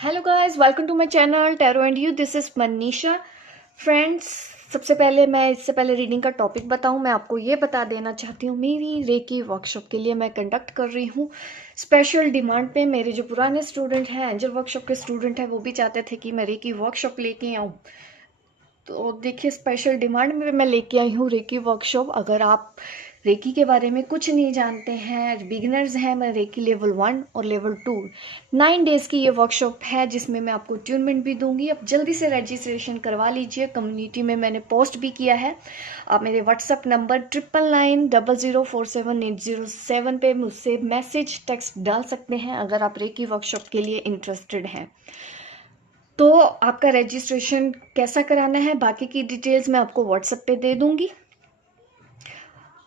Hello guys, welcome to my channel tarot and you. This is Manisha. Friends, सबसे पहले इससे पहले रीडिंग का टॉपिक बताऊं, मैं आपको ये बता देना चाहती हूँ मेरी रेकी वर्कशॉप के लिए मैं कंडक्ट कर रही हूँ स्पेशल डिमांड पे। मेरे जो पुराने स्टूडेंट हैं, एंजल वर्कशॉप के स्टूडेंट हैं, वो भी चाहते थे कि मैं रेकी वर्कशॉप लेके आऊँ। तो देखिए, स्पेशल डिमांड में मैं लेके आई हूँ रेकी वर्कशॉप। अगर आप रेकी के बारे में कुछ नहीं जानते हैं, बिगिनर्स हैं, मैं रेकी लेवल 1 और लेवल 2 9 डेज़ की ये वर्कशॉप है जिसमें मैं आपको ट्यूनमेंट भी दूंगी। अब जल्दी से रजिस्ट्रेशन करवा लीजिए। कम्युनिटी में मैंने पोस्ट भी किया है। आप मेरे व्हाट्सएप नंबर 9990478007 पे मुझसे मैसेज टेक्स्ट डाल सकते हैं अगर आप रेकी वर्कशॉप के लिए इंटरेस्टेड हैं। तो आपका रजिस्ट्रेशन कैसा कराना है, बाकी की डिटेल्स मैं आपको व्हाट्सएप पे दे दूंगी।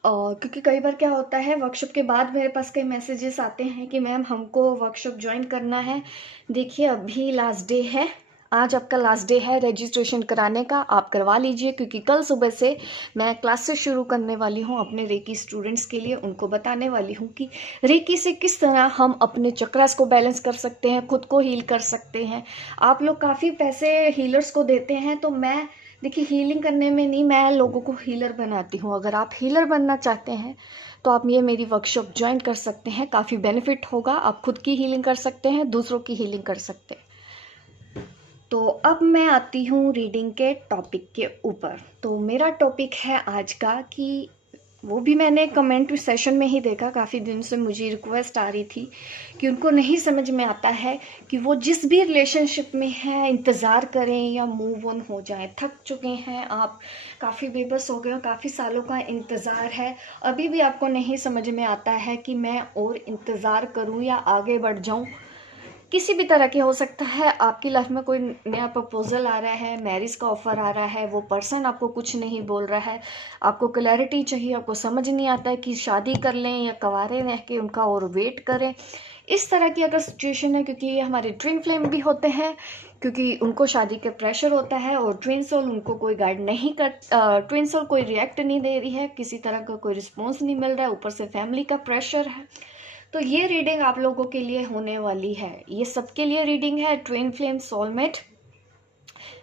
क्योंकि कई बार क्या होता है, वर्कशॉप के बाद मेरे पास कई मैसेजेस आते हैं कि मैम हमको वर्कशॉप ज्वाइन करना है। देखिए, अभी लास्ट डे है, आज आपका लास्ट डे है रजिस्ट्रेशन कराने का। आप करवा लीजिए क्योंकि कल सुबह से मैं क्लासेस शुरू करने वाली हूँ अपने रेकी स्टूडेंट्स के लिए। उनको बताने वाली हूँ कि रेकी से किस तरह हम अपने चक्रास को बैलेंस कर सकते हैं, खुद को हील कर सकते हैं। आप लोग काफ़ी पैसे हीलर्स को देते हैं, तो मैं देखिए हीलिंग करने में नहीं, मैं लोगों को हीलर बनाती हूँ। अगर आप हीलर बनना चाहते हैं तो आप ये मेरी वर्कशॉप ज्वाइन कर सकते हैं। काफ़ी बेनिफिट होगा। आप खुद की हीलिंग कर सकते हैं, दूसरों की हीलिंग कर सकते हैं। तो अब मैं आती हूँ रीडिंग के टॉपिक के ऊपर। तो मेरा टॉपिक है आज का कि वो भी मैंने कमेंट सेशन में ही देखा, काफ़ी दिन से मुझे रिक्वेस्ट आ रही थी कि उनको नहीं समझ में आता है कि वो जिस भी रिलेशनशिप में हैं इंतज़ार करें या मूव ऑन हो जाएं। थक चुके हैं आप, काफ़ी बेबस हो गए हो, काफ़ी सालों का इंतज़ार है, अभी भी आपको नहीं समझ में आता है कि मैं और इंतज़ार करूं या आगे बढ़ जाऊं। किसी भी तरह के हो सकता है, आपकी लाइफ में कोई नया प्रपोजल आ रहा है, मैरिज का ऑफर आ रहा है, वो पर्सन आपको कुछ नहीं बोल रहा है, आपको क्लैरिटी चाहिए, आपको समझ नहीं आता है कि शादी कर लें या कवारे रह के उनका और वेट करें। इस तरह की अगर सिचुएशन है, क्योंकि ये हमारे ट्विन फ्लेम भी होते हैं, क्योंकि उनको शादी का प्रेशर होता है और ट्विन सोल उनको कोई गाइड नहीं कर, ट्विन सोल कोई रिएक्ट नहीं दे रही है, किसी तरह का कोई रिस्पॉन्स नहीं मिल रहा है, ऊपर से फैमिली का प्रेशर है। तो ये रीडिंग आप लोगों के लिए होने वाली है। ये सबके लिए रीडिंग है। ट्विन फ्लेम, सोलमेट,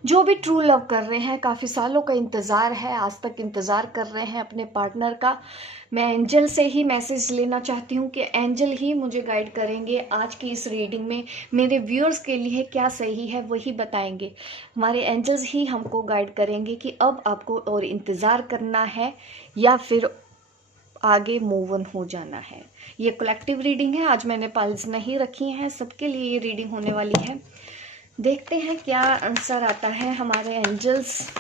जो भी ट्रू लव कर रहे हैं, काफ़ी सालों का इंतज़ार है, आज तक इंतज़ार कर रहे हैं अपने पार्टनर का। मैं एंजल से ही मैसेज लेना चाहती हूँ कि एंजल ही मुझे गाइड करेंगे आज की इस रीडिंग में। मेरे व्यूअर्स के लिए क्या सही है वही बताएंगे। हमारे एंजल्स ही हमको गाइड करेंगे कि अब आपको और इंतज़ार करना है या फिर आगे मूव ऑन हो जाना है। ये कलेक्टिव रीडिंग है, आज मैंने पाइल्स नहीं रखी हैं, सबके लिए ये रीडिंग होने वाली है। देखते हैं क्या आंसर आता है। हमारे एंजल्स,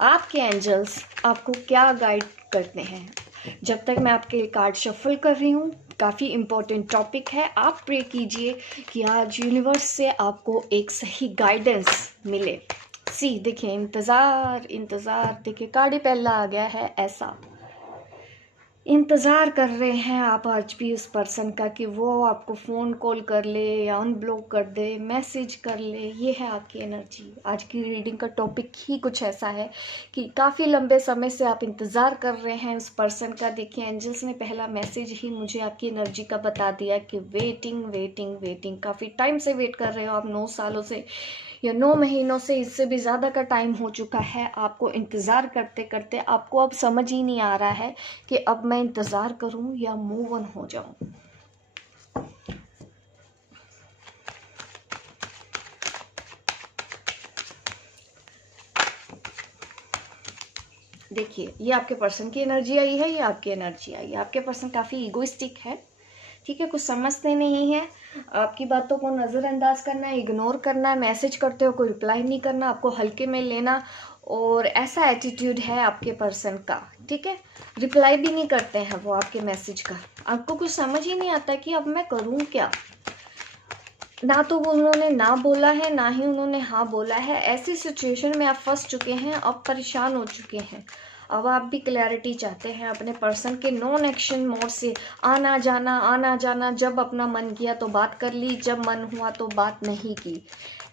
आपके एंजल्स आपको क्या गाइड करते हैं। जब तक मैं आपके कार्ड शफल कर रही हूँ, काफ़ी इम्पोर्टेंट टॉपिक है। आप प्रे कीजिए कि आज यूनिवर्स से आपको एक सही गाइडेंस मिले। देखिए, इंतज़ार इंतज़ार, देखिए कार्ड ही पहला आ गया है। ऐसा इंतज़ार कर रहे हैं आप आज भी उस पर्सन का कि वो आपको फ़ोन कॉल कर ले या अनब्लॉक कर दे, मैसेज कर ले। ये है आपकी एनर्जी। आज की रीडिंग का टॉपिक ही कुछ ऐसा है कि काफ़ी लंबे समय से आप इंतज़ार कर रहे हैं उस पर्सन का। देखिए, एंजल्स ने पहला मैसेज ही मुझे आपकी एनर्जी का बता दिया कि वेटिंग वेटिंग वेटिंग। काफ़ी टाइम से वेट कर रहे हो आप, 9 सालों से या 9 महीनों से, इससे भी ज़्यादा का टाइम हो चुका है आपको इंतज़ार करते करते। आपको अब समझ ही नहीं आ रहा है कि अब मैं इंतज़ार करूं या मूव ऑन हो जाऊं। देखिए, ये आपके पर्सन की एनर्जी आई है, ये आपकी एनर्जी आई है। आपके पर्सन काफ़ी ईगोइस्टिक है, ठीक है, कुछ समझते नहीं है, आपकी बातों को नज़रअंदाज करना है, इग्नोर करना है, मैसेज करते हो कोई रिप्लाई नहीं करना, आपको हल्के में लेना, और ऐसा एटीट्यूड है आपके पर्सन का, ठीक है। रिप्लाई भी नहीं करते हैं वो आपके मैसेज का। आपको कुछ समझ ही नहीं आता कि अब मैं करूं क्या। ना तो वो उन्होंने ना बोला है, ना ही उन्होंने हाँ बोला है। ऐसी सिचुएशन में आप फंस चुके हैं, अब परेशान हो चुके हैं। अब आप भी क्लैरिटी चाहते हैं अपने पर्सन के नॉन एक्शन मोड से। आना जाना, जब अपना मन किया तो बात कर ली, जब मन हुआ तो बात नहीं की।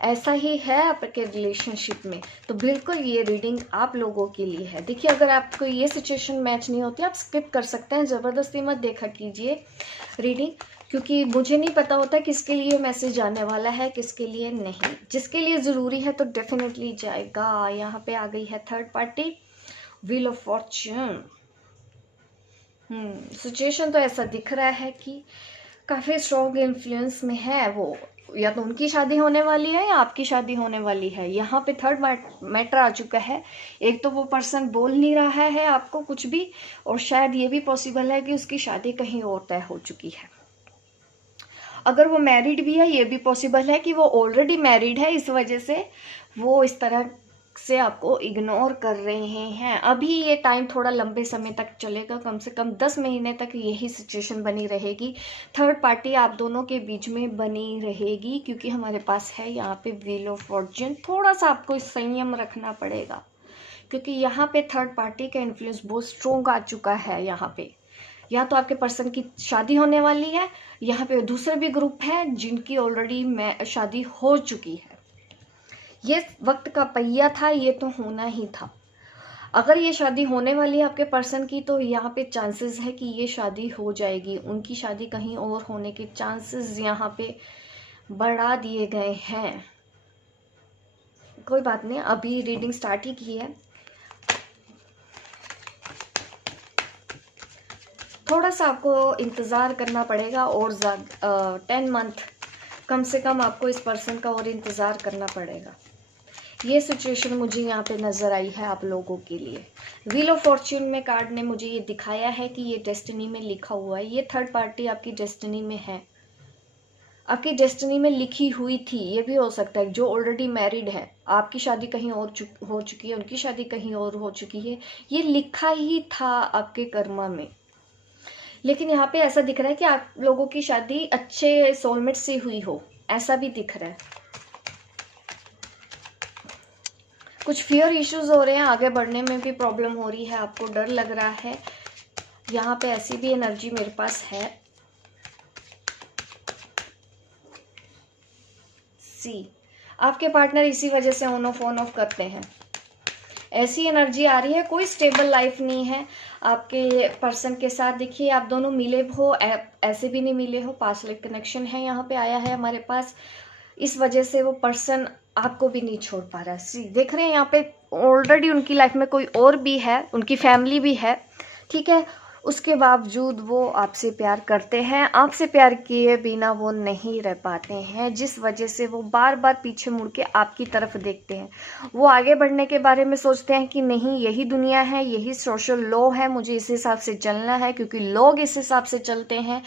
ऐसा ही है आपके रिलेशनशिप में। तो बिल्कुल ये रीडिंग आप लोगों के लिए है। देखिए, अगर आपको ये सिचुएशन मैच नहीं होती, आप स्किप कर सकते हैं, ज़बरदस्ती मत देखा कीजिए रीडिंग, क्योंकि मुझे नहीं पता होता किसके लिए मैसेज आने वाला है, किसके लिए नहीं। जिसके लिए ज़रूरी है तो डेफिनेटली जाएगा। यहाँ पे आ गई है third party, wheel of Fortune. Situation तो ऐसा दिख रहा है कि काफ़ी स्ट्रॉन्ग इन्फ्लुएंस में है वो, या तो उनकी शादी होने वाली है या आपकी शादी होने वाली है। यहाँ पे थर्ड मैटर आ चुका है। एक तो वो पर्सन बोल नहीं रहा है आपको कुछ भी, और शायद ये भी पॉसिबल है कि उसकी शादी कहीं और तय हो चुकी है। अगर वो मैरिड भी है, ये भी पॉसिबल है कि वो ऑलरेडी मैरिड है, इस वजह से वो इस तरह से आपको इग्नोर कर रहे हैं। अभी ये टाइम थोड़ा लंबे समय तक चलेगा, कम से कम 10 महीने तक यही सिचुएशन बनी रहेगी। थर्ड पार्टी आप दोनों के बीच में बनी रहेगी, क्योंकि हमारे पास है यहाँ पे व्हील ऑफ फॉर्च्यून। थोड़ा सा आपको संयम रखना पड़ेगा, क्योंकि यहाँ पे थर्ड पार्टी का इन्फ्लुएंस बहुत स्ट्रोंग आ चुका है। यहाँ पे या तो आपके पर्सन की शादी होने वाली है, यहाँ पे दूसरे भी ग्रुप है जिनकी ऑलरेडी शादी हो चुकी है। ये वक्त का पहिया था, ये तो होना ही था। अगर ये शादी होने वाली है आपके पर्सन की, तो यहाँ पे चांसेस है कि ये शादी हो जाएगी। उनकी शादी कहीं और होने के चांसेस यहाँ पे बढ़ा दिए गए हैं। कोई बात नहीं, अभी रीडिंग स्टार्ट ही की है। थोड़ा सा आपको इंतज़ार करना पड़ेगा, और 10 मंथ कम से कम आपको इस पर्सन का और इंतज़ार करना पड़ेगा। ये सिचुएशन मुझे यहाँ पे नज़र आई है आप लोगों के लिए। व्हील ऑफ फॉर्च्यून में कार्ड ने मुझे ये दिखाया है कि ये डेस्टिनी में लिखा हुआ है। ये थर्ड पार्टी आपकी डेस्टिनी में है, आपकी डेस्टिनी में लिखी हुई थी। ये भी हो सकता है जो ऑलरेडी मैरिड है, आपकी शादी कहीं और हो चुकी है, उनकी शादी कहीं और हो चुकी है। ये लिखा ही था आपके कर्मा में। लेकिन यहाँ पे ऐसा दिख रहा है कि आप लोगों की शादी अच्छे सोलमेट से हुई हो, ऐसा भी दिख रहा है। कुछ फियर इश्यूज हो रहे हैं, आगे बढ़ने में भी प्रॉब्लम हो रही है, आपको डर लग रहा है। यहाँ पे ऐसी भी एनर्जी मेरे पास है। सी, आपके पार्टनर इसी वजह से ऑन ऑफ करते हैं। ऐसी एनर्जी आ रही है, कोई स्टेबल लाइफ नहीं है आपके पर्सन के साथ। देखिए आप दोनों मिले हो, ऐसे भी नहीं मिले हो, पास्ट लाइफ कनेक्शन है यहाँ पे आया है हमारे पास। इस वजह से वो पर्सन आपको भी नहीं छोड़ पा रहा है। सी, देख रहे हैं यहाँ पे ऑलरेडी उनकी लाइफ में कोई और भी है, उनकी फैमिली भी है, ठीक है। उसके बावजूद वो आपसे प्यार करते हैं। आपसे प्यार किए बिना वो नहीं रह पाते हैं, जिस वजह से वो बार बार पीछे मुड़ के आपकी तरफ देखते हैं। वो आगे बढ़ने के बारे में सोचते हैं कि नहीं, यही दुनिया है, यही सोशल लॉ है, मुझे इस हिसाब से चलना है, क्योंकि लोग इस हिसाब से चलते हैं।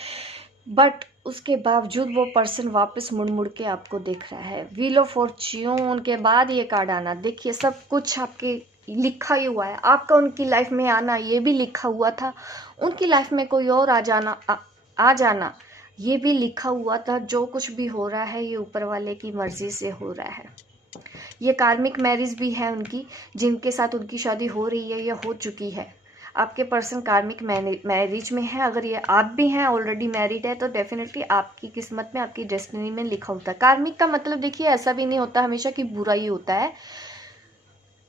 बट उसके बावजूद वो पर्सन वापस मुड़ मुड़ के आपको देख रहा है। व्हील ऑफ फॉर्च्यून के बाद ये कार्ड आना, देखिए सब कुछ आपके लिखा ही हुआ है। आपका उनकी लाइफ में आना ये भी लिखा हुआ था, उनकी लाइफ में कोई और आ जाना ये भी लिखा हुआ था। जो कुछ भी हो रहा है ये ऊपर वाले की मर्जी से हो रहा है। ये कार्मिक मैरिज भी है उनकी, जिनके साथ उनकी शादी हो रही है या हो चुकी है। आपके पर्सन कार्मिक मैरिज में है। अगर ये आप भी हैं, ऑलरेडी मैरिड है, तो डेफिनेटली आपकी किस्मत में, आपकी डेस्टिनी में लिखा होता है। कार्मिक का मतलब देखिए ऐसा भी नहीं होता हमेशा कि बुरा ही होता है,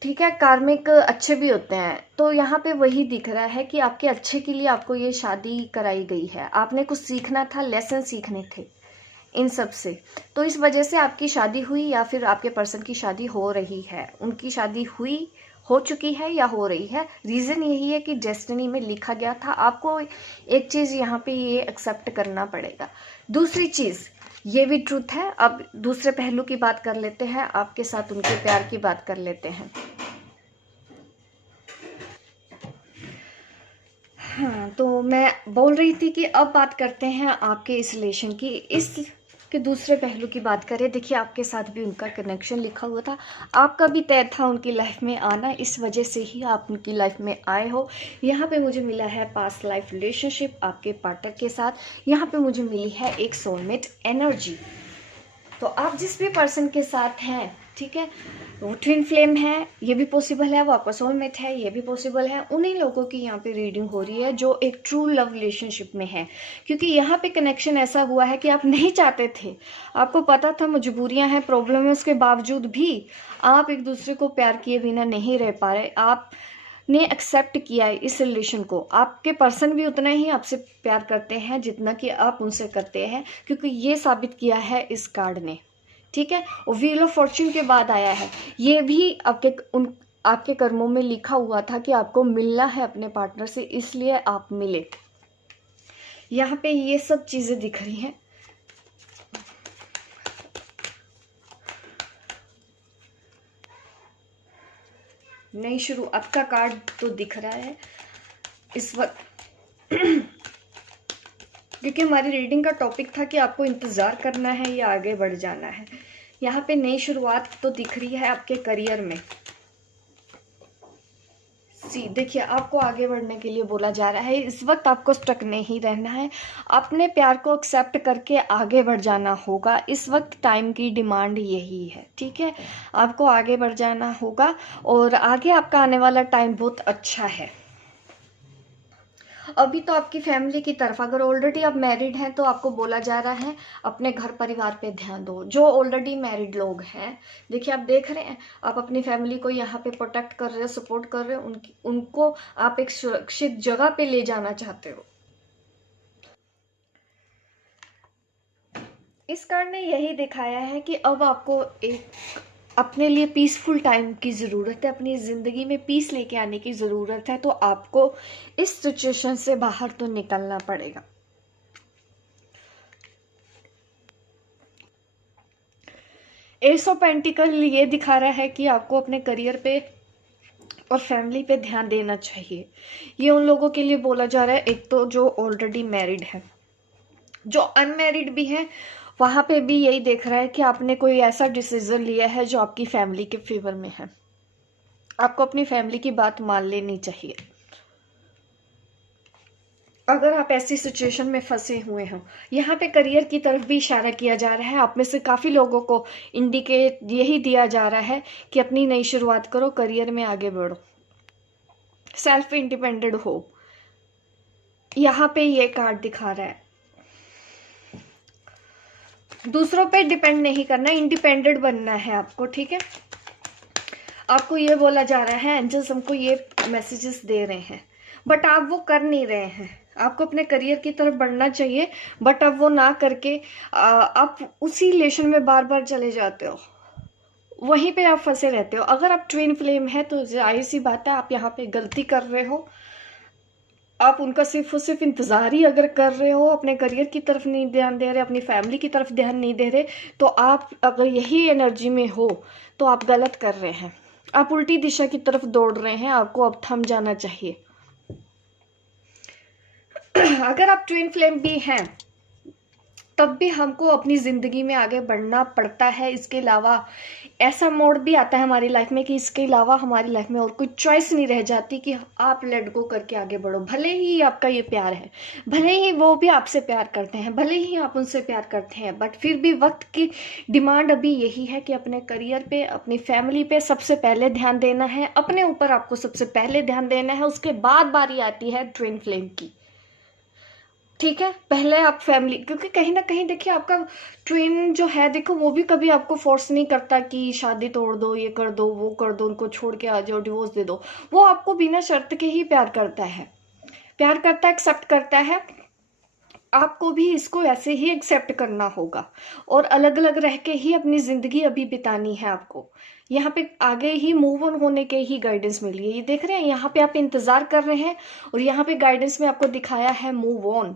ठीक है। कार्मिक अच्छे भी होते हैं। तो यहाँ पे वही दिख रहा है कि आपके अच्छे के लिए आपको ये शादी कराई गई है। आपने कुछ सीखना था, लेसन सीखने थे इन सब से, तो इस वजह से आपकी शादी हुई, या फिर आपके पर्सन की शादी हो रही है। उनकी शादी हुई, हो चुकी है या हो रही है। रीज़न यही है कि डेस्टिनी में लिखा गया था। आपको एक चीज़ यहाँ पे ये एक्सेप्ट करना पड़ेगा। दूसरी चीज़ ये भी ट्रूथ है। अब दूसरे पहलू की बात कर लेते हैं, आपके साथ उनके प्यार की बात कर लेते हैं। हाँ, तो मैं बोल रही थी कि अब बात करते हैं आपके इस रिलेशन की, इसके दूसरे पहलू की बात करें। देखिए आपके साथ भी उनका कनेक्शन लिखा हुआ था, आपका भी तय था उनकी लाइफ में आना, इस वजह से ही आप उनकी लाइफ में आए हो। यहाँ पे मुझे मिला है पास्ट लाइफ रिलेशनशिप आपके पार्टनर के साथ। यहाँ पे मुझे मिली है एक सोलमेट एनर्जी। तो आप जिस भी पर्सन के साथ हैं, ठीक है, वो ट्विन फ्लेम है, ये भी पॉसिबल है, वो आपका सोलमेट है, ये भी पॉसिबल है। उन्हीं लोगों की यहाँ पे रीडिंग हो रही है जो एक ट्रू लव रिलेशनशिप में है, क्योंकि यहाँ पे कनेक्शन ऐसा हुआ है कि आप नहीं चाहते थे, आपको पता था मजबूरियां हैं, प्रॉब्लम है, उसके बावजूद भी आप एक दूसरे को प्यार किए बिना नहीं रह पा रहे। आप ने एक्सेप्ट किया है इस रिलेशन को। आपके पर्सन भी उतना ही आपसे प्यार करते हैं जितना कि आप उनसे करते हैं, क्योंकि ये साबित किया है इस कार्ड ने, ठीक है। और व्हील ऑफ फॉर्च्यून के बाद आया है, ये भी आपके कर्मों में लिखा हुआ था कि आपको मिलना है अपने पार्टनर से, इसलिए आप मिले। यहाँ पे ये सब चीजें दिख रही हैं। नई शुरुआत का कार्ड तो दिख रहा है इस वक्त, क्योंकि हमारी रीडिंग का टॉपिक था कि आपको इंतजार करना है या आगे बढ़ जाना है। यहाँ पे नई शुरुआत तो दिख रही है आपके करियर में। देखिए, आपको आगे बढ़ने के लिए बोला जा रहा है, इस वक्त आपको स्टक नहीं रहना है, अपने प्यार को एक्सेप्ट करके आगे बढ़ जाना होगा। इस वक्त टाइम की डिमांड यही है, ठीक है। आपको आगे बढ़ जाना होगा और आगे आपका आने वाला टाइम बहुत अच्छा है। अभी तो आपकी फैमिली की तरफ, अगर ऑलरेडी आप मैरिड हैं तो आपको बोला जा रहा है अपने घर परिवार पे ध्यान दो। जो ऑलरेडी मैरिड लोग हैं, देखिए आप देख रहे हैं, आप अपनी फैमिली को यहाँ पे प्रोटेक्ट कर रहे हो, सपोर्ट कर रहे हो, उनको आप एक सुरक्षित जगह पे ले जाना चाहते हो। इस कार्ड ने यही दिखाया है कि अब आपको एक अपने लिए पीसफुल टाइम की ज़रूरत है, अपनी ज़िंदगी में पीस लेके आने की ज़रूरत है। तो आपको इस सिचुएशन से बाहर तो निकलना पड़ेगा। एस ऑफ पेंटिकल ये दिखा रहा है कि आपको अपने करियर पे और फैमिली पे ध्यान देना चाहिए। ये उन लोगों के लिए बोला जा रहा है, एक तो जो ऑलरेडी मैरिड है, जो अनमैरिड भी है, वहां पे भी यही देख रहा है कि आपने कोई ऐसा डिसीजन लिया है जो आपकी फैमिली के फेवर में है। आपको अपनी फैमिली की बात मान लेनी चाहिए। अगर आप ऐसी सिचुएशन में फंसे हुए हो, यहाँ पे करियर की तरफ भी इशारा किया जा रहा है। आप में से काफी लोगों को इंडिकेट यही दिया जा रहा है कि अपनी नई शुरुआत करो, करियर में आगे बढ़ो, सेल्फ इंडिपेंडेंट हो। यहाँ पे ये कार्ड दिखा रहा है, दूसरों पे डिपेंड नहीं करना, इंडिपेंडेंट बनना है आपको, ठीक है। आपको ये बोला जा रहा है, एंजल्स हमको ये मैसेजेस दे रहे हैं, बट आप वो कर नहीं रहे हैं। आपको अपने करियर की तरफ बढ़ना चाहिए, बट अब वो ना करके आप उसी रिलेशन में बार बार चले जाते हो, वहीं पे आप फंसे रहते हो। अगर आप ट्विन फ्लेम है तो जाहिर सी बात है आप यहाँ पे गलती कर रहे हो। आप उनका सिर्फ और सिर्फ इंतजार ही अगर कर रहे हो, अपने करियर की तरफ नहीं ध्यान दे रहे, अपनी फैमिली की तरफ ध्यान नहीं दे रहे, तो आप अगर यही एनर्जी में हो तो आप गलत कर रहे हैं, आप उल्टी दिशा की तरफ दौड़ रहे हैं। आपको अब थम जाना चाहिए। अगर आप ट्विन फ्लेम भी हैं तब भी हमको अपनी जिंदगी में आगे बढ़ना पड़ता है। इसके अलावा ऐसा मोड़ भी आता है हमारी लाइफ में कि इसके अलावा हमारी लाइफ में और कोई चॉइस नहीं रह जाती कि आप लेट गो करके आगे बढ़ो। भले ही आपका ये प्यार है, भले ही वो भी आपसे प्यार करते हैं, भले ही आप उनसे प्यार करते हैं, बट फिर भी वक्त की डिमांड अभी यही है कि अपने करियर पे, अपनी फैमिली पे सबसे पहले ध्यान देना है, अपने ऊपर आपको सबसे पहले ध्यान देना है, उसके बाद बारी आती है ट्विन फ्लेम की, ठीक है। पहले आप फैमिली, क्योंकि कहीं ना कहीं देखिए आपका ट्विन जो है, देखो वो भी कभी आपको फोर्स नहीं करता कि शादी तोड़ दो, ये कर दो, वो कर दो, उनको छोड़ के आ जाओ, डिवोर्स दे दो। वो आपको बिना शर्त के ही प्यार करता है, प्यार करता है, एक्सेप्ट करता है। आपको भी इसको ऐसे ही एक्सेप्ट करना होगा और अलग अलग रह के ही अपनी जिंदगी अभी बितानी है आपको। यहाँ पे आगे ही मूव ऑन होने के ही गाइडेंस मिली है। ये देख रहे हैं, यहाँ पे आप इंतजार कर रहे हैं और यहाँ पे गाइडेंस में आपको दिखाया है मूव ऑन।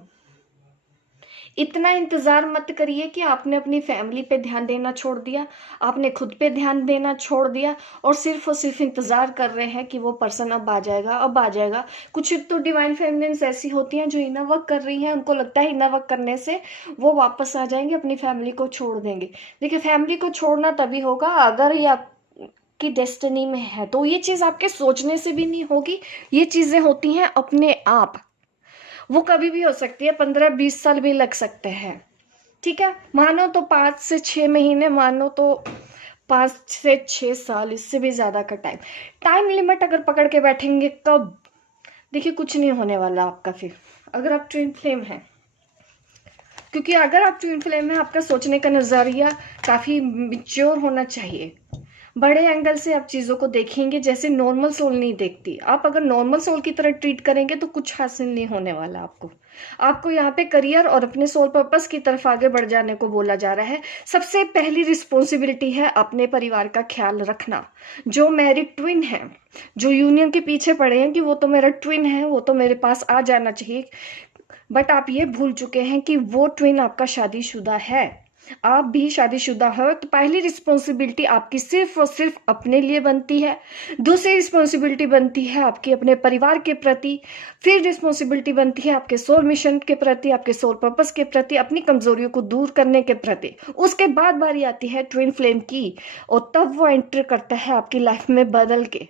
इतना इंतजार मत करिए कि आपने अपनी फैमिली पे ध्यान देना छोड़ दिया, आपने खुद पे ध्यान देना छोड़ दिया और सिर्फ इंतजार कर रहे हैं कि वो पर्सन अब आ जाएगा, अब आ जाएगा। कुछ तो डिवाइन फेमिनिन्स ऐसी होती हैं जो इनर वर्क कर रही हैं, उनको लगता है इनर वर्क करने से वो वापस आ जाएंगे, अपनी फैमिली को छोड़ देंगे। देखिए, फैमिली को छोड़ना तभी होगा अगर ये की डेस्टिनी में है, तो ये चीज आपके सोचने से भी नहीं होगी। ये चीजें होती हैं अपने आप, वो कभी भी हो सकती है, 15-20 साल भी लग सकते हैं, ठीक है। मानो तो 5 से 6 महीने, मानो तो 5 से 6 साल, इससे भी ज्यादा का टाइम लिमिट अगर पकड़ के बैठेंगे कब, देखिए कुछ नहीं होने वाला आपका फिर, अगर आप ट्विन फ्लेम हैं। क्योंकि अगर आप ट्विन फ्लेम में, आपका सोचने का नजरिया काफी मिच्योर होना चाहिए, बड़े एंगल से आप चीज़ों को देखेंगे जैसे नॉर्मल सोल नहीं देखती। आप अगर नॉर्मल सोल की तरह ट्रीट करेंगे तो कुछ हासिल नहीं होने वाला आपको। आपको यहाँ पे करियर और अपने सोल पर्पस की तरफ आगे बढ़ जाने को बोला जा रहा है। सबसे पहली रिस्पॉन्सिबिलिटी है अपने परिवार का ख्याल रखना। जो मैरिड ट्विन है, जो यूनियन के पीछे पड़े हैं कि वो तो मेरा ट्विन है, वो तो मेरे पास आ जाना चाहिए, बट आप ये भूल चुके हैं कि वो ट्विन आपका शादीशुदा है। आप भी शादीशुदा हो, तो पहली रिस्पॉन्सिबिलिटी आपकी सिर्फ और सिर्फ अपने लिए बनती है। दूसरी रिस्पॉन्सिबिलिटी बनती है आपकी अपने परिवार के प्रति। फिर रिस्पॉन्सिबिलिटी बनती है आपके सोल मिशन के प्रति, आपके सोल पर्पस के प्रति, अपनी कमजोरियों को दूर करने के प्रति। उसके बाद बारी आती है ट्विन फ्लेम की, और तब वो एंटर करता है आपकी लाइफ में बदल के।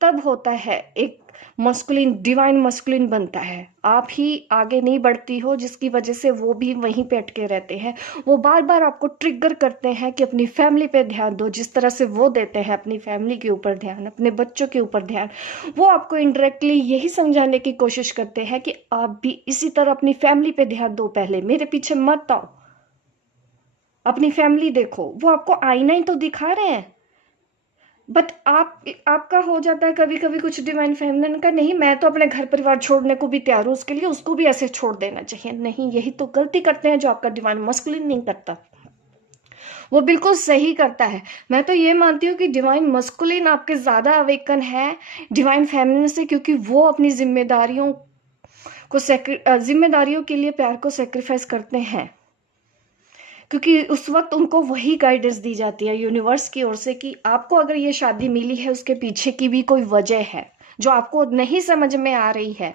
तब होता है एक मस्कुलिन, डिवाइन मस्कुलिन बनता है। आप ही आगे नहीं बढ़ती हो, जिसकी वजह से वो भी वहीं पे अटके रहते हैं। वो बार बार आपको ट्रिगर करते हैं कि अपनी फैमिली पे ध्यान दो, जिस तरह से वो देते हैं अपनी फैमिली के ऊपर ध्यान, अपने बच्चों के ऊपर ध्यान। वो आपको इनडायरेक्टली यही समझाने की कोशिश करते हैं कि आप भी इसी तरह अपनी फैमिली पे ध्यान दो, पहले मेरे पीछे मत आओ, अपनी फैमिली देखो। वो आपको आईना ही तो दिखा रहे हैं, बट आपका हो जाता है कभी कभी कुछ डिवाइन फेमिनिन का, नहीं मैं तो अपने घर परिवार छोड़ने को भी तैयार हूं, उसके लिए उसको भी ऐसे छोड़ देना चाहिए। नहीं, यही तो गलती करते हैं जो आपका डिवाइन मस्कुलिन नहीं करता। वो बिल्कुल सही करता है। मैं तो ये मानती हूँ कि डिवाइन मस्कुलिन आपके ज्यादा अवेकन है डिवाइन फेमिनिन से, क्योंकि वो अपनी जिम्मेदारियों जिम्मेदारियों के लिए प्यार को सेक्रीफाइस करते हैं, क्योंकि उस वक्त उनको वही गाइडेंस दी जाती है यूनिवर्स की ओर से कि आपको अगर ये शादी मिली है उसके पीछे की भी कोई वजह है जो आपको नहीं समझ में आ रही है।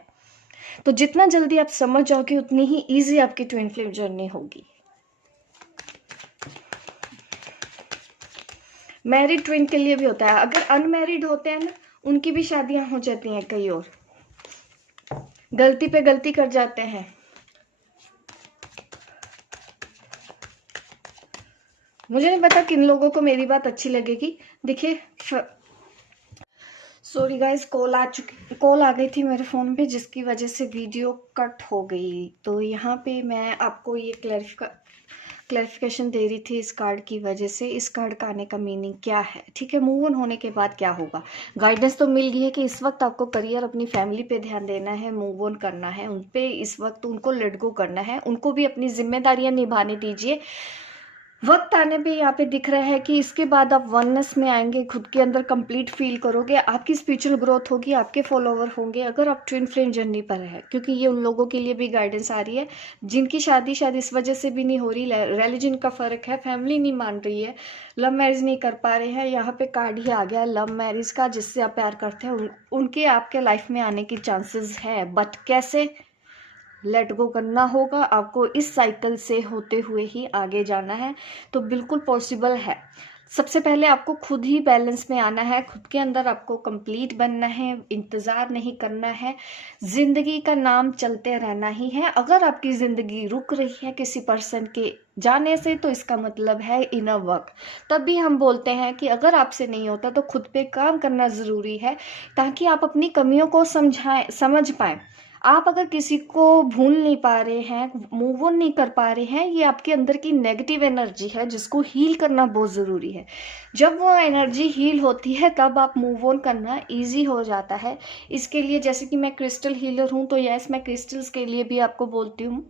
तो जितना जल्दी आप समझ जाओगे उतनी ही इजी आपकी ट्विन फ्लेम जर्नी होगी। मैरिड ट्विन के लिए भी होता है। अगर अनमैरिड होते हैं ना, उनकी भी शादियां हो जाती हैं, कई और गलती पे गलती कर जाते हैं। मुझे नहीं पता किन लोगों को मेरी बात अच्छी लगेगी। देखिए, सॉरी गाइस, कॉल आ गई थी मेरे फ़ोन पे, जिसकी वजह से वीडियो कट हो गई। तो यहाँ पे मैं आपको ये क्लैरिफिकेशन दे रही थी इस कार्ड की वजह से। इस कार्ड का आने का मीनिंग क्या है, ठीक है, मूव ऑन होने के बाद क्या होगा। गाइडेंस तो मिल गई है कि इस वक्त आपको करियर, अपनी फैमिली पे ध्यान देना है, मूव ऑन करना है उन पे, इस वक्त उनको लेट गो करना है, उनको भी अपनी जिम्मेदारियां निभाने दीजिए। वक्त आने पे यहाँ पे दिख रहा है कि इसके बाद आप वननेस में आएंगे, खुद के अंदर कंप्लीट फील करोगे, आपकी स्पिरिचुअल ग्रोथ होगी, आपके फॉलोवर होंगे अगर आप ट्विन फ्लेम जर्नी पर है। क्योंकि ये उन लोगों के लिए भी गाइडेंस आ रही है जिनकी शादी शायद इस वजह से भी नहीं हो रही, रिलीजन का फर्क है, फैमिली नहीं मान रही है, लव मैरिज नहीं कर पा रहे हैं। यहाँ पे कार्ड ही आ गया लव मैरिज का, जिससे आप प्यार करते हैं उनके आपके लाइफ में आने की चांसेस है। बट कैसे लेट गो करना होगा आपको, इस साइकिल से होते हुए ही आगे जाना है। तो बिल्कुल पॉसिबल है। सबसे पहले आपको खुद ही बैलेंस में आना है, खुद के अंदर आपको कंप्लीट बनना है, इंतजार नहीं करना है। जिंदगी का नाम चलते रहना ही है। अगर आपकी जिंदगी रुक रही है किसी पर्सन के जाने से, तो इसका मतलब है इनर वर्क। तब भी हम बोलते हैं कि अगर आपसे नहीं होता तो खुद पे काम करना जरूरी है, ताकि आप अपनी कमियों को समझ पाए। आप अगर किसी को भूल नहीं पा रहे हैं, मूव ऑन नहीं कर पा रहे हैं, ये आपके अंदर की नेगेटिव एनर्जी है जिसको हील करना बहुत ज़रूरी है। जब वो एनर्जी हील होती है तब आप मूव ऑन करना इजी हो जाता है। इसके लिए जैसे कि मैं क्रिस्टल हीलर हूँ, तो यस, मैं क्रिस्टल्स के लिए भी आपको बोलती हूँ।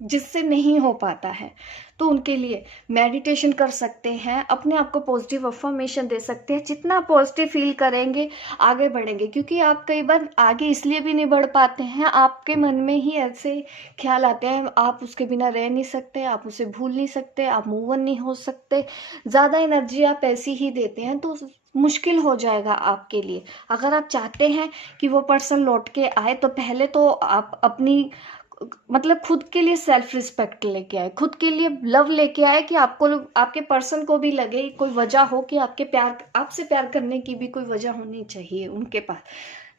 जिससे नहीं हो पाता है तो उनके लिए मेडिटेशन कर सकते हैं, अपने आप को पॉजिटिव अफर्मेशन दे सकते हैं। जितना पॉजिटिव फील करेंगे आगे बढ़ेंगे, क्योंकि आप कई बार आगे इसलिए भी नहीं बढ़ पाते हैं, आपके मन में ही ऐसे ख्याल आते हैं, आप उसके बिना रह नहीं सकते, आप उसे भूल नहीं सकते, आप मूव ऑन नहीं हो सकते। ज़्यादा एनर्जी आप ऐसी ही देते हैं तो मुश्किल हो जाएगा आपके लिए। अगर आप चाहते हैं कि वो पर्सन लौट के आए, तो पहले तो आप अपनी मतलब खुद के लिए सेल्फ रिस्पेक्ट लेके आए, खुद के लिए लव लेके आए, कि आपको आपके पर्सन को भी लगे कोई वजह हो कि आपसे प्यार करने की भी कोई वजह होनी चाहिए उनके पास।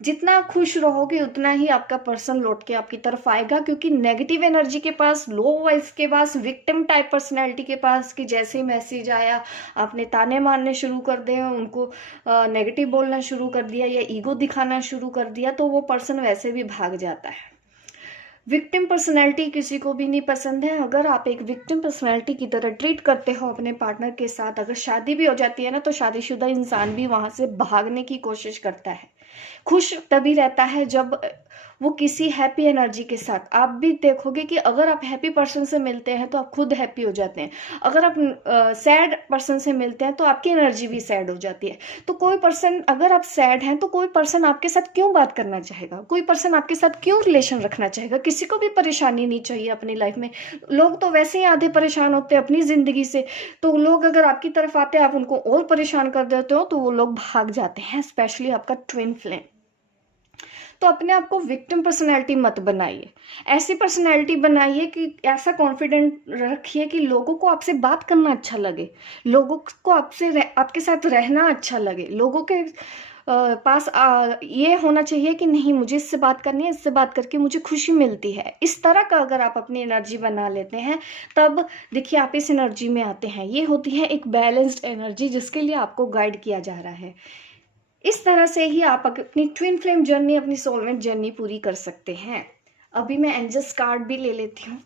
जितना खुश रहोगे उतना ही आपका पर्सन लौट के आपकी तरफ आएगा। क्योंकि नेगेटिव एनर्जी के पास, लो वॉइस के पास, विक्टिम टाइप पर्सनैलिटी के पास, कि जैसे ही मैसेज आया आपने ताने मारने शुरू कर दिए, उनको नेगेटिव बोलना शुरू कर दिया या ईगो दिखाना शुरू कर दिया, तो वो पर्सन वैसे भी भाग जाता है। विक्टिम पर्सनैलिटी किसी को भी नहीं पसंद है। अगर आप एक विक्टिम पर्सनैलिटी की तरह ट्रीट करते हो अपने पार्टनर के साथ, अगर शादी भी हो जाती है ना, तो शादीशुदा इंसान भी वहां से भागने की कोशिश करता है। खुश तभी रहता है जब वो किसी हैप्पी एनर्जी के साथ। आप भी देखोगे कि अगर आप हैप्पी पर्सन से मिलते हैं तो आप खुद हैप्पी हो जाते हैं, अगर आप सैड पर्सन से मिलते हैं तो आपकी एनर्जी भी सैड हो जाती है। तो कोई पर्सन, अगर आप सैड हैं तो कोई पर्सन आपके साथ क्यों बात करना चाहेगा, कोई पर्सन आपके साथ क्यों रिलेशन रखना चाहेगा। किसी को भी परेशानी नहीं चाहिए अपनी लाइफ में। लोग तो वैसे ही आधे परेशान होते हैं अपनी जिंदगी से, तो लोग अगर आपकी तरफ आते हैं आप उनको और परेशान कर देते हो तो वो लोग भाग जाते हैं, स्पेशली आपका ट्विन फ्लेम। तो अपने आप को विक्टिम पर्सनैलिटी मत बनाइए। ऐसी पर्सनैलिटी बनाइए कि ऐसा कॉन्फिडेंट रखिए कि लोगों को आपसे बात करना अच्छा लगे, लोगों को आपके साथ रहना अच्छा लगे, लोगों के पास ये होना चाहिए कि नहीं, मुझे इससे बात करनी है, इससे बात करके मुझे खुशी मिलती है। इस तरह का अगर आप अपनी एनर्जी बना लेते हैं तब देखिए आप इस एनर्जी में आते हैं। ये होती है एक बैलेंस्ड एनर्जी जिसके लिए आपको गाइड किया जा रहा है। इस तरह से ही आप अपनी ट्विन फ्लेम जर्नी, अपनी सोलमेट जर्नी पूरी कर सकते हैं। अभी मैं एंजल्स कार्ड भी ले लेती हूँ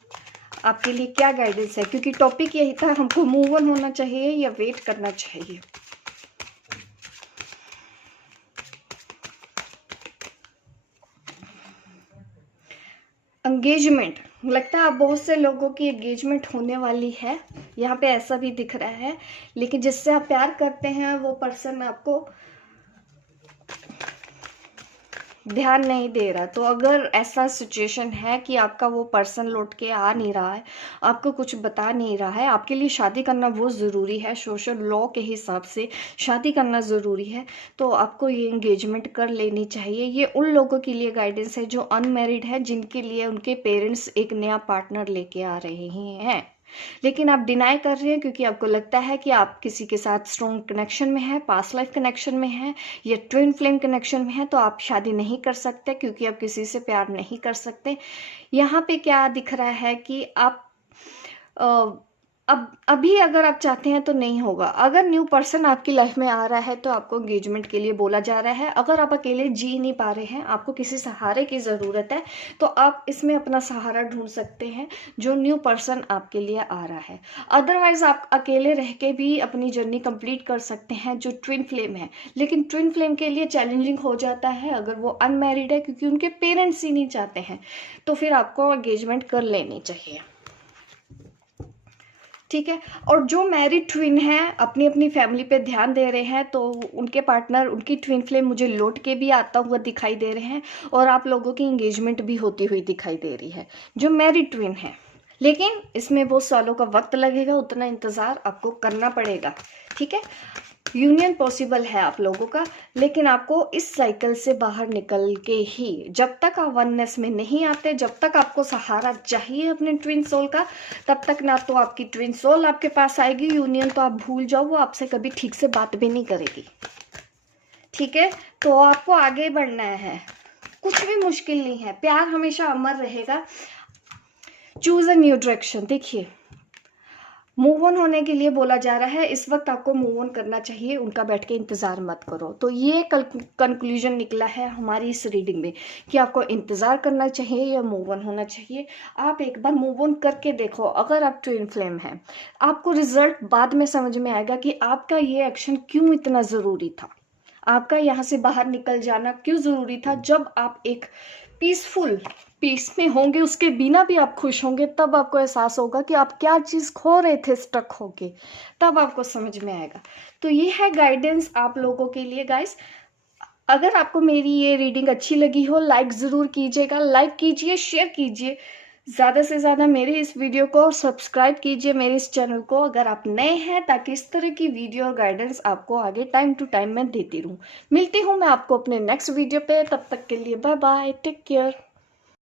आपके लिए क्या गाइडेंस है, क्योंकि टॉपिक यही था, हमको मूव ऑन होना चाहिए या वेट करना चाहिए। एंगेजमेंट, लगता है आप बहुत से लोगों की एंगेजमेंट होने वाली है, यहाँ पे ऐसा भी दिख रहा है। लेकिन जिससे आप प्यार करते हैं वो पर्सन आपको ध्यान नहीं दे रहा। तो अगर ऐसा सिचुएशन है कि आपका वो पर्सन लौट के आ नहीं रहा है, आपको कुछ बता नहीं रहा है, आपके लिए शादी करना बहुत ज़रूरी है, सोशल लॉ के हिसाब से शादी करना ज़रूरी है, तो आपको ये एंगेजमेंट कर लेनी चाहिए। ये उन लोगों के लिए गाइडेंस है जो अनमैरिड है, जिनके लिए उनके पेरेंट्स एक नया पार्टनर लेके आ रहे हैं, लेकिन आप डिनाई कर रहे हैं क्योंकि आपको लगता है कि आप किसी के साथ स्ट्रॉन्ग कनेक्शन में है, पास्ट लाइफ कनेक्शन में है या ट्विन फ्लेम कनेक्शन में है, तो आप शादी नहीं कर सकते क्योंकि आप किसी से प्यार नहीं कर सकते। यहाँ पे क्या दिख रहा है कि आप अभी अगर आप चाहते हैं तो नहीं होगा। अगर न्यू पर्सन आपकी लाइफ में आ रहा है तो आपको एंगेजमेंट के लिए बोला जा रहा है। अगर आप अकेले जी नहीं पा रहे हैं, आपको किसी सहारे की ज़रूरत है, तो आप इसमें अपना सहारा ढूंढ सकते हैं जो न्यू पर्सन आपके लिए आ रहा है। अदरवाइज आप अकेले रह के भी अपनी जर्नी कंप्लीट कर सकते हैं जो ट्विन फ्लेम है। लेकिन ट्विन फ्लेम के लिए चैलेंजिंग हो जाता है अगर वो अनमैरिड है, क्योंकि उनके पेरेंट्स ही नहीं चाहते हैं, तो फिर आपको एंगेजमेंट कर लेनी चाहिए, ठीक है। और जो मैरिड ट्विन हैं, अपनी अपनी फैमिली पे ध्यान दे रहे हैं, तो उनके पार्टनर, उनकी ट्विन फ्लेम मुझे लौट के भी आता हुआ दिखाई दे रहे हैं और आप लोगों की एंगेजमेंट भी होती हुई दिखाई दे रही है जो मैरिड ट्विन है। लेकिन इसमें बहुत सालों का वक्त लगेगा, उतना इंतज़ार आपको करना पड़ेगा, ठीक है। यूनियन पॉसिबल है आप लोगों का, लेकिन आपको इस साइकिल से बाहर निकल के ही, जब तक आप वननेस में नहीं आते, जब तक आपको सहारा चाहिए अपने ट्विन सोल का, तब तक ना तो आपकी ट्विन सोल आपके पास आएगी। यूनियन तो आप भूल जाओ, वो आपसे कभी ठीक से बात भी नहीं करेगी, ठीक है। तो आपको आगे बढ़ना है, कुछ भी मुश्किल नहीं है, प्यार हमेशा अमर रहेगा। Choose a new direction. देखिए, मूव ऑन होने के लिए बोला जा रहा है, इस वक्त आपको मूव ऑन करना चाहिए, उनका बैठ के इंतज़ार मत करो। तो ये कंक्लूजन निकला है हमारी इस रीडिंग में कि आपको इंतज़ार करना चाहिए या मूव ऑन होना चाहिए। आप एक बार मूव ऑन करके देखो। अगर आप ट्विन फ्लेम हैं, आपको रिजल्ट बाद में समझ में आएगा कि आपका ये एक्शन क्यों इतना ज़रूरी था, आपका यहाँ से बाहर निकल जाना क्यों ज़रूरी था। जब आप एक पीस में होंगे, उसके बिना भी आप खुश होंगे, तब आपको एहसास होगा कि आप क्या चीज़ खो रहे थे स्टक होके, तब आपको समझ में आएगा। तो ये है गाइडेंस आप लोगों के लिए गाइस। अगर आपको मेरी ये रीडिंग अच्छी लगी हो, लाइक ज़रूर कीजिएगा, लाइक कीजिए, शेयर कीजिए ज़्यादा से ज़्यादा मेरे इस वीडियो को, और सब्सक्राइब कीजिए मेरे इस चैनल को अगर आप नए हैं, ताकि इस तरह की वीडियो और गाइडेंस आपको आगे टाइम टू टाइम मैं देती रहूँ। मिलती हूँ मैं आपको अपने नेक्स्ट वीडियो पे, तब तक के लिए बाय बाय, टेक केयर।